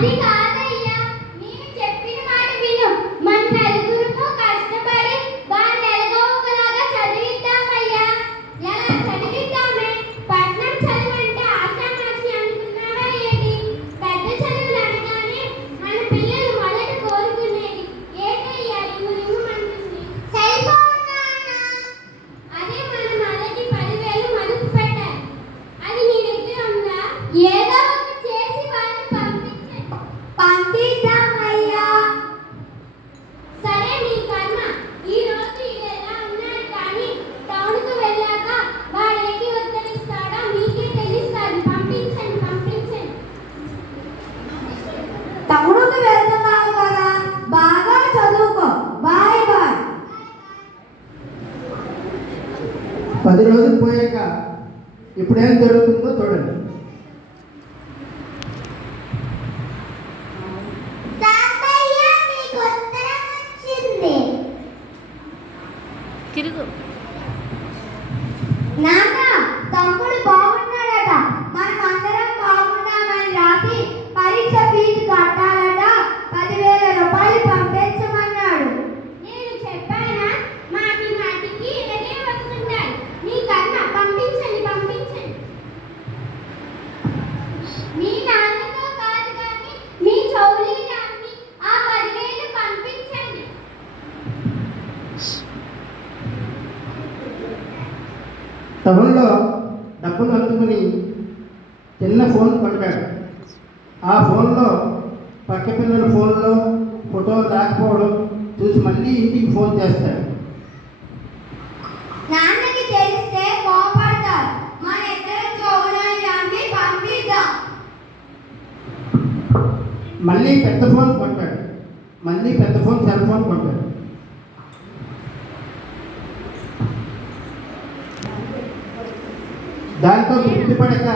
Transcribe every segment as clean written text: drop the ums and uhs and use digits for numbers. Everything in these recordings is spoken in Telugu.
అది కాదయ్యా, నేను చెప్పిన మాట విను. మన నలుగురుము కష్టపడి వాడిని ఎలాగో ఒకలాగా చదివిద్దామయ్యా. ఎలా చదివిద్దామే? పట్నం చదువు అంటే ఆషామాషి అనుకున్నావా ఏంటి? పెద్ద చదువులు అనగానే మన పిల్లలు మొదట కోరుకునేది ఏంటయ్యా? రింగు అంటుంది. సెల్ ఫోన్ నాన్న. అదే మనం అలాగే 10,000 మదుపు పెట్టాలి. అది నీ దగ్గర ఉందా? ఏదో ఒకటి చేసి వాళ్ళని పంపిద్దామయ్యా. సరే, నీ కర్మ. ఈ రోజు ఇలా ఉన్నాడు కానీ టౌన్కు వెళ్ళాక వాడేకి ఉత్తరిస్తాడో మీకే తెలుస్తుంది. పంపించండి, పంపించండి. తమ్ముడుకు వెళ్తున్నావు కదా, బాగా చదువుకో. Bye bye. 10 రోజులు పోయాక ఇప్పుడేం జరుగుతుందో చూడండి. తాతయ్య, మీకు ఉత్తరం వచ్చింది. తిరుగు. నాన్న, తమ్ముడు బాగున్నాడట. మనం అందరం బాగున్నామని రాసి పరీక్ష ఫీజు కట్టాలట. 10,000 రూపాయలు పంపించమన్నాడు. నేను చెప్పానా? మాటి మాటికి ఇలాగే వస్తుంటారు. మీ కర్మ. పంపించండి, పంపించండి. మీ నాన్నతో కాదు కానీ మీ చౌలీని అమ్మి ఆ 10,000 పంపించండి. టౌన్లో డబ్బులు అందుకుని చిన్న ఫోన్ కొట్టాడు. ఆ ఫోన్లో పక్క పిల్లల ఫోన్లో ఫోటోలు రాకపోవడం చూసి మళ్ళీ ఇంటికి ఫోన్ చేస్తాడు. నాన్నకి తెలిస్తే కోపడతారు. మన ఇద్దరం చౌలని అమ్మి పంపిద్దాం. మళ్ళీ పెద్ద ఫోన్ కొంటాడు. మళ్ళీ పెద్ద ఫోన్, సెల్ ఫోన్ కొంటాడు. దాంతో తృప్తిపడక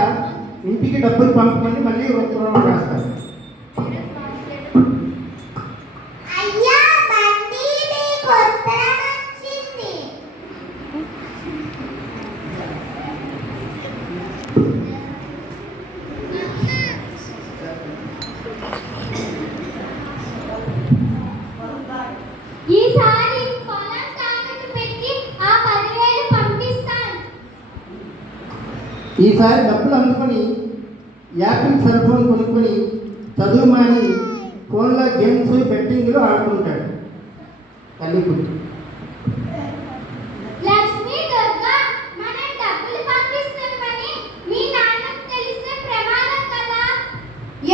ఇంటికి డబ్బులు పంపమని మళ్ళీ ఉత్తరం రాస్తాడు. అయ్యా, బండి, మీకు ఉత్తరం వచ్చింది. ఈసారి పొలం తాకట్టు పెట్టి ఆ 10,000 పంపిస్తాను. ఈసారి డబ్బులు అందుకొని యాపిల్ సెల్ ఫోన్ కొనుక్కొని చదువు మాని ఫోన్లో గేమ్స్, బెట్టింగ్లు ఆడుతుంటాడు. తల్లి కూతురు. లక్ష్మీ, దుర్గా, మనం డబ్బులు పంపిస్తున్నామని మీ నాన్నకు తెలిస్తే ప్రమాదం కదా.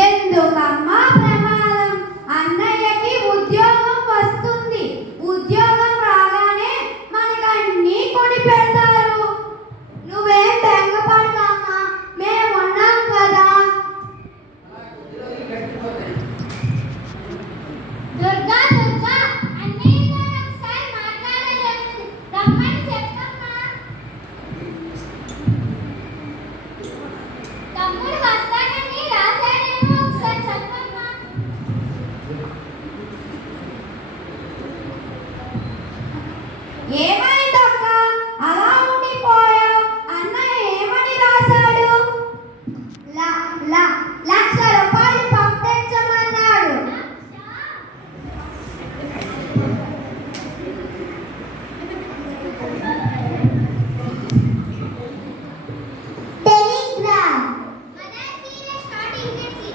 ఎందుకమ్మా ప్రమాదం? అన్నయ్యకి ఉద్యోగం వస్తుంది. ఉద్యోగం రాగానే మనకన్నీ కొని పెడతారు. నువ్వేం బెంగపడకమ్మా, మేమున్నాం కదా. దుర్గా, దుర్గా, అన్నయ్యతో ఒకసారి మాట్లాడాలి. రమ్మని చెప్పమ్మా. తమ్ముడు వస్తానని రాశాడేమో, ఒకసారి చెప్పమ్మా. ఏమైందక్క, అలా ఉండిపోయావు? అన్నయ్య ఏమని రాశాడు? 1,00,000 రూపాయలు పంపించమన్నాడు. టెలిగ్రామ్. మదర్సీలో స్టార్టింగ్ చేసి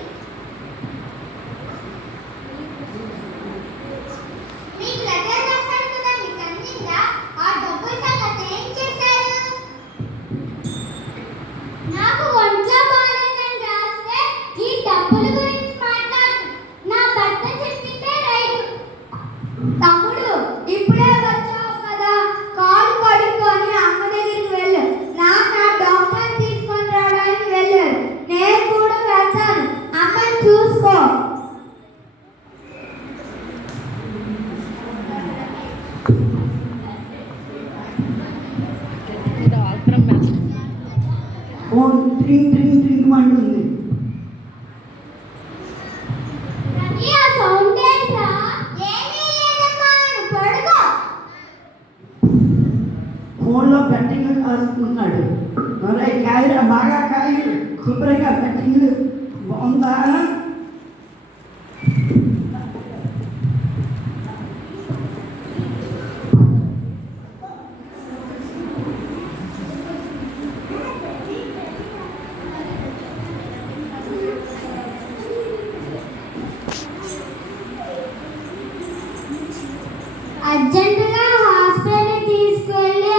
మీకు లెటర్ రాశాడు కదా, మీకు అందిందా? ఆ డబ్బులు సంగతి ఏం చేశారు? నాకు ఒంట్లో బాగాలేదని రాస్తే ఈ డబ్బుల గురించి మాట్లాడు. నా భర్త చెప్పిందే రైట్. తమ్ముడు, ఇప్పుడే వచ్చావు కదా, కాలు కడుక్కొని అమ్మ దగ్గరికి వెళ్ళు. నాన్న డాక్టర్ తీసుకొని రావడానికి వెళ్ళారు. నేను కూడా వెళ్తాను. అమ్మని చూసుకో. ఇది ఆల్ట్రం మ్యాచ్. ఫోన్ ట్రింగ్ ట్రింగ్ ట్రింగ్ అంటుంది. రవి, ఆ సౌండ్ ఏంట్రా? ఏమీ లేదమ్మా, నువ్వు పడుకో. ఫోన్లో బెట్టింగ్ రాసుకుంటున్నాడు. బాగా కాయ శుభ్రంగా బెట్టింగ్ బాగుందా? అర్జెంటుగా హాస్పిటల్ తీసుకెళ్ళి